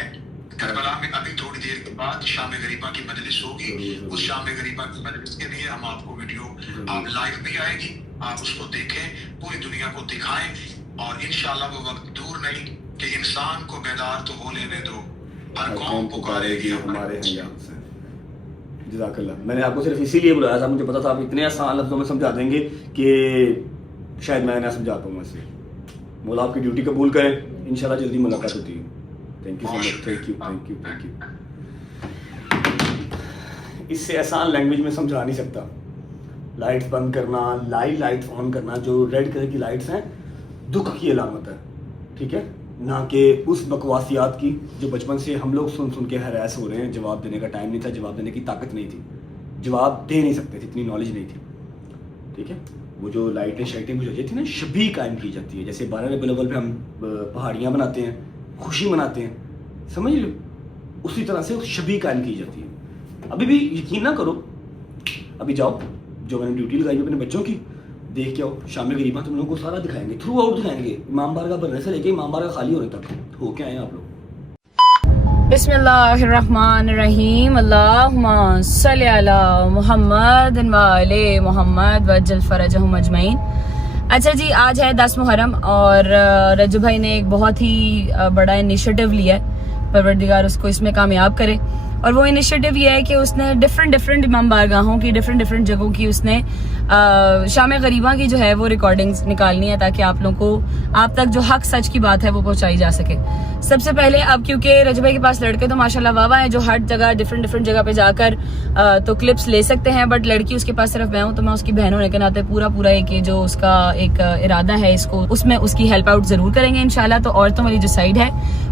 کربلا میں ابھی تھوڑی دیر کے بعد شام غریبہ کی مجلس ہوگی. اس شام غریبہ کی مجلس کے لیے ہم آپ کو ویڈیو, آپ لائیو بھی آئے گی, آپ اس کو دیکھیں, پوری دنیا کو دکھائیں. اور انشاءاللہ وہ وقت دور نہیں کہ انسان کو بیدار تو ہو لینے دو, ہر قوم پکارے گی ہمارے ہیں سے. جزاک اللہ. میں نے آپ کو صرف اسی لیے بلایا تھا, مجھے پتا تھا آپ اتنے آسان لفظوں میں سمجھا دیں گے کہ شاید میں نہ سمجھا پاؤں اس لیے. مولا آپ کی ڈیوٹی قبول کریں, انشاءاللہ جلدی ملاقات ہوتی ہے. Thank you so much. Thank you. اس سے آسان لینگویج میں سمجھا نہیں سکتا. لائٹس بند کرنا, لائٹس آن کرنا, جو ریڈ کلر کی لائٹس ہیں دکھ کی علامت ہے, ٹھیک ہے, نہ کہ اس بکواسیات کی جو بچپن سے ہم لوگ سن کے ہراس ہو رہے ہیں. جواب دینے کا ٹائم نہیں تھا, جواب دینے کی طاقت نہیں تھی, جواب دے نہیں سکتے تھے, اتنی نالج نہیں تھی, ٹھیک ہے. وہ جو لائٹیں شائٹیں بجھائی تھی نا, شبیہ قائم کی جاتی ہے. جیسے 12 ربیع الاول پہ ہم پہاڑیاں بناتے ہیں, خوشی مناتے ہیں, سمجھ لو, اسی طرح سے شبیہ قائم کی جاتی ہے. ابھی بھی یقین نہ کرو, ابھی جاؤ, جو میں نے ڈیوٹی لگائی ہے اپنے بچوں کی, دیکھ کے آؤ. شام غریبہ تم لوگوں کو سارا دکھائیں گے, تھرو آؤٹ دکھائیں گے, امام بارگاہ بننے سے لے کے امام بارگاہ خالی ہونے تک ہو کے آئے آپ لوگ. بسم اللہ الرحمن الرحیم. اللہم صلی علی محمد و علی محمد وجل فرجہم اجمعین. اچھا جی, آج ہے 10 محرم اور رجب بھائی نے ایک بہت ہی بڑا انیشیٹو لیا ہے, پروردگار اس کو اس میں کامیاب کرے. اور وہ انیشیٹو یہ ہے کہ اس نے ڈفرینٹ امام بارگاہوں کی, ڈفرینٹ جگہوں کی اس نے شام غریبہ کی جو ہے وہ ریکارڈنگز نکالنی ہے, تاکہ آپ لوگوں کو, آپ تک جو حق سچ کی بات ہے وہ پہنچائی جا سکے. سب سے پہلے اب کیونکہ رجب بھائی کے پاس لڑکے تو ماشاءاللہ واہ ہیں جو ہر جگہ ڈفرینٹ جگہ پہ جا کر تو کلپس لے سکتے ہیں, بٹ لڑکی اس کے پاس صرف میں ہوں, تو میں اس کی بہن ہونے کے ناطے پورا ایک جو اس کا ایک ارادہ ہے اس کو, اس میں اس کی ہیلپ آؤٹ ضرور کریں گے انشاءاللہ. تو عورتوں والی جو سائڈ ہے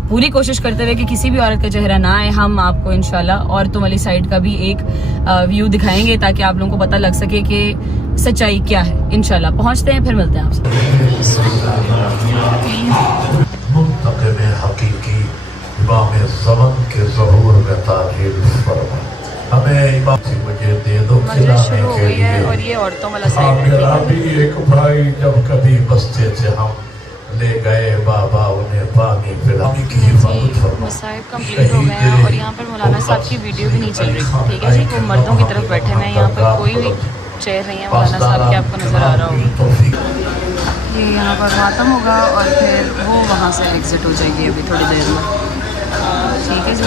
پوری کوشش کرتے ہوئے کہ کسی بھی عورت کا چہرہ نہ آئے, ہم آپ کو انشاءاللہ عورتوں والی سائڈ کا بھی ایک ویو دکھائیں گے تاکہ آپ لوگوں کو پتہ لگ سکے کہ سچائی کیا ہے. انشاءاللہ پہنچتے ہیں, پھر ملتے ہیں آپ سے. منتقم حقیقی امام زمن کے ظہور میں تعریف فرما, ہمیں امام سے مجھے دے دو کھلانے کے لیے. اور یہ عورتوں والا سائڈ ہے. میرا بھی ایک بھائی جب کبھی بستے سے ہم لے گئے بابا انہیں پانی پلانے کی حفاظت فرما. مصائب کمپلیٹ ہو گئے ہیں اور یہاں پر مولانا صاحب کی ویڈیو بھی نہیں چل رہی, ٹھیک ہے جی. وہ مردوں کی طرف بیٹھے ہوئے ہیں, یہاں پر کوئی بھی چیئر نہیں ہے. مولانا صاحب کے آپ کو نظر آ رہا ہوگا. یہ یہاں پر ماتم ہوگا اور پھر وہ وہاں سے ایگزٹ ہو جائے گی ابھی تھوڑی دیر میں, ٹھیک ہے جی.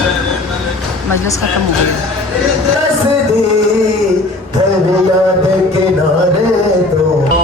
مجلس ختم ہو گیا.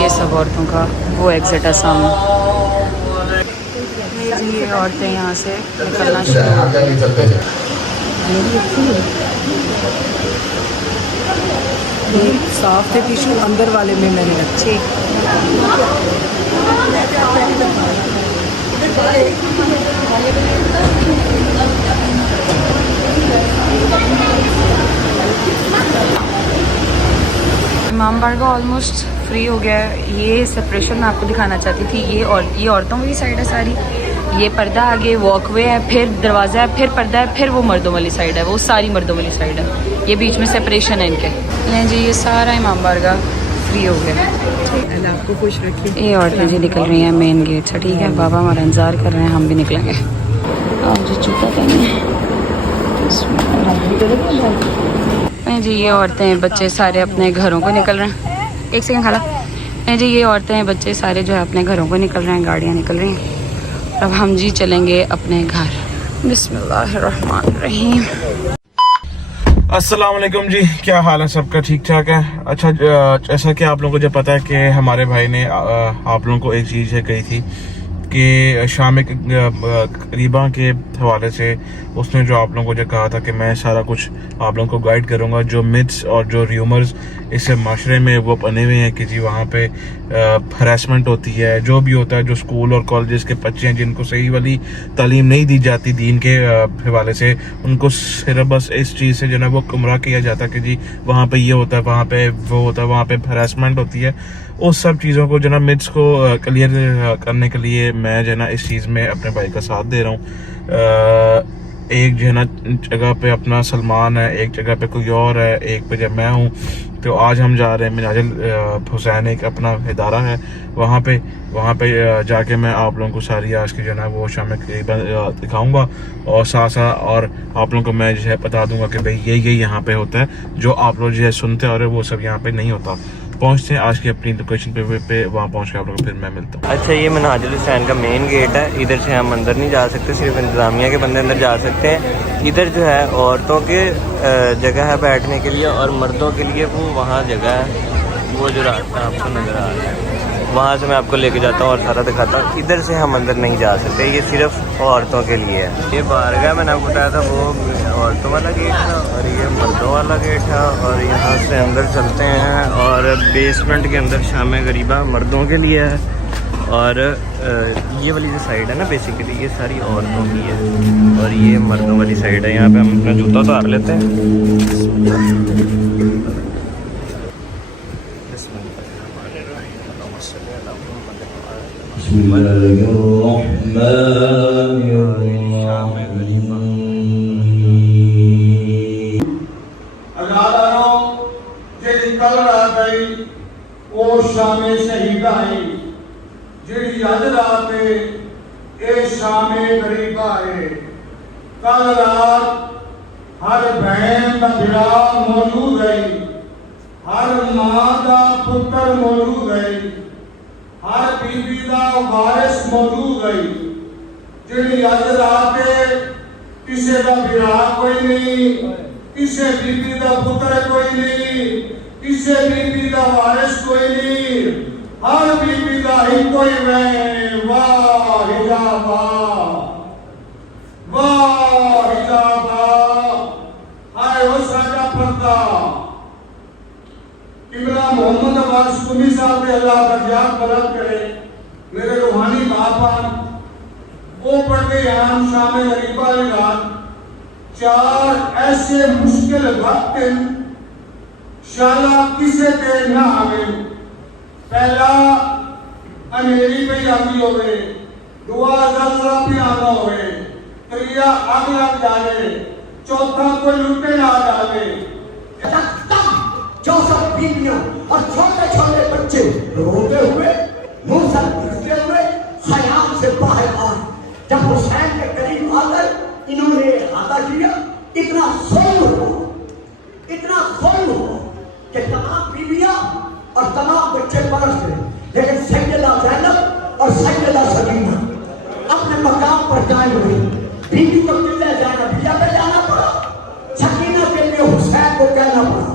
یہ سب عورتوں کا وہ ایگزٹ ہے سامنے. جی یہ عورتیں یہاں سے نکلنا شروع ہو گئی. صاف تھے ٹیشو اندر والے میں نے رکھے. امام بارگاہ آلموسٹ فری ہو گیا ہے. یہ سپریشن میں آپ کو دکھانا چاہتی تھی. یہ عورتوں والی سائڈ ہے ساری. یہ پردہ آگے واک وے ہے, پھر دروازہ ہے, پھر پردہ ہے, پھر وہ مردوں والی سائڈ ہے. وہ ساری مردوں والی سائڈ ہے. یہ بیچ میں سپریشن ہے ان کے. جی یہ سارا امام بارگاہ فری ہو گیا. اللہ آپ کو خوش رکھے. یہ عورتیں جی نکل رہی ہیں مین گیٹ سے, ٹھیک ہے. بابا ہمارا انتظار کر رہے ہیں, ہم بھی نکلیں گے. آپ جی چوکا پہنے جی. یہ عورتیں بچے سارے اپنے گھروں کو نکل رہے ہیں. ایک سیکنڈ کھالا. جی یہ عورتیں بچے سارے جو ہے اپنے گھروں کو نکل رہے ہیں, گاڑیاں نکل رہی ہیں. اب ہم جی چلیں گے اپنے گھر. بسم اللہ الرحمن الرحیم. السلام علیکم جی, کیا حال ہے سب کا؟ ٹھیک ٹھاک ہے. اچھا جیسا کہ آپ لوگوں کو جو پتا ہے کہ ہمارے بھائی نے آپ لوگوں کو ایک چیز کہی تھی کہ شام قریباں کے حوالے سے اس نے جو آپ لوگوں کو جو کہا تھا کہ میں سارا کچھ آپ لوگوں کو گائیڈ کروں گا. جو متس اور جو ریومرز اس معاشرے میں وہ بنے ہوئے ہیں کہ جی وہاں پہ ہراسمنٹ ہوتی ہے, جو بھی ہوتا ہے, جو اسکول اور کالجز کے بچے ہیں جن کو صحیح والی تعلیم نہیں دی جاتی دین کے حوالے سے, ان کو صرف بس اس چیز سے جو ہے وہ گمراہ کیا جاتا ہے کہ جی وہاں پہ یہ ہوتا ہے, وہاں پہ وہ ہوتا ہے, وہاں پہ ہراسمنٹ ہوتی ہے. اس سب چیزوں کو جو نا متس کو کلیئر کرنے کے لیے میں جو ہے نا اس چیز میں اپنے بھائی کا ساتھ دے رہا ہوں. ایک جو ہے نا جگہ پہ اپنا سلمان ہے, ایک جگہ پہ کوئی اور ہے, ایک پہ جب میں ہوں. تو آج ہم جا رہے ہیں مناجل حسین, ایک اپنا ادارہ ہے وہاں پہ جا کے میں آپ لوگوں کو ساری آج کی جو ہے نا وہ شام قریباً دکھاؤں گا, اور ساتھ ساتھ اور آپ لوگوں کو میں جو ہے بتا دوں گا کہ بھئی یہ یہاں پہ ہوتا ہے, جو آپ لوگ جو ہے سنتے اور وہ سب یہاں پہ نہیں ہوتا. پہنچتے ہیں آج کی اپنی لوکیشن پہ, وہاں پہنچ کے آپ لوگوں کو پھر میں ملتا ہوں. اچھا یہ منہاج الحسین کا مین گیٹ ہے. ادھر سے ہم اندر نہیں جا سکتے, صرف انتظامیہ کے بندے اندر جا سکتے ہیں. ادھر جو ہے عورتوں کے جگہ ہے بیٹھنے کے لیے, اور مردوں کے لیے وہ وہاں جگہ ہے, وہ جو راستہ آپ کو نظر آ رہا ہے وہاں سے میں آپ کو لے کے جاتا ہوں اور سارا دکھاتا ہوں. ادھر سے ہم اندر نہیں جا سکتے, یہ صرف عورتوں کے لیے ہے. یہ بارگاہ میں نے آپ کو بتایا تھا وہ عورتوں والا گیٹ تھا, اور یہ مردوں والا گیٹ تھا. اور یہاں سے اندر چلتے ہیں, اور بیسمنٹ کے اندر شام غریبہ مردوں کے لیے ہے, اور یہ والی جو سائڈ ہے نا بیسیکلی یہ ساری عورتوں کی ہے, اور یہ مردوں والی سائڈ ہے. یہاں پہ ہم اپنا جوتا اتار لیتے ہیں. بسم اللہ الرحمن الرحیم. اجالانوں جیڑی کل رات آئی وہ شام شہیدہ آئی, جیڑی اج رات ہے اے شام غریبہ ہے. کل رات ہر بہن کا بھرا موجود ہے, ہر ماں کا پتر موجود ہے, ہر بیوی کا وارث موجود ہے. جیڑی اج رات ہے کسی کا بھرا کوئی نہیں, کسی بیوی کا پتر کوئی نہیں, کسی بیوی کا وارث کوئی نہیں, ہر بیوی کا ہی کوئی میں. واہ حجابا, واہ حجابا, ہائے وہ ساڈا پردہ. قبلہ محمد عباس قمی صاحب نے اللہ درجات بلند کرے, میرے روحانی باپا وہ پڑھتے ہیں شام غریبہ کی رات. 4 ایسے مشکل وقت شالا کسے تے نہ آوے. پہلا انہیری پہ آتی ہوئے, دعا زلزلہ پہ آنا ہوئے, تریا آگ لگ جاوے, چوتھا کوئی لٹے نہ جاوے. جو سب بیویاں اور چھوٹے چھوٹے بچے روتے ہوئے منہ سے دکھتے ہوئے خیام سے باہر آئے. جب حسین کے قریب آ کر انہوں نے احاطہ کیا, اتنا ظلم ہوا کہ تمام بیویاں اور تمام بچے برس گئے, لیکن سیدہ زینب اور سیدہ سکینہ اپنے مقام پر قائم ہوئی. بیوی کو قلعہ زینبیہ پہ جانا پڑا, سکینہ کے لیے حسین کو کہنا پڑا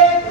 1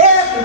1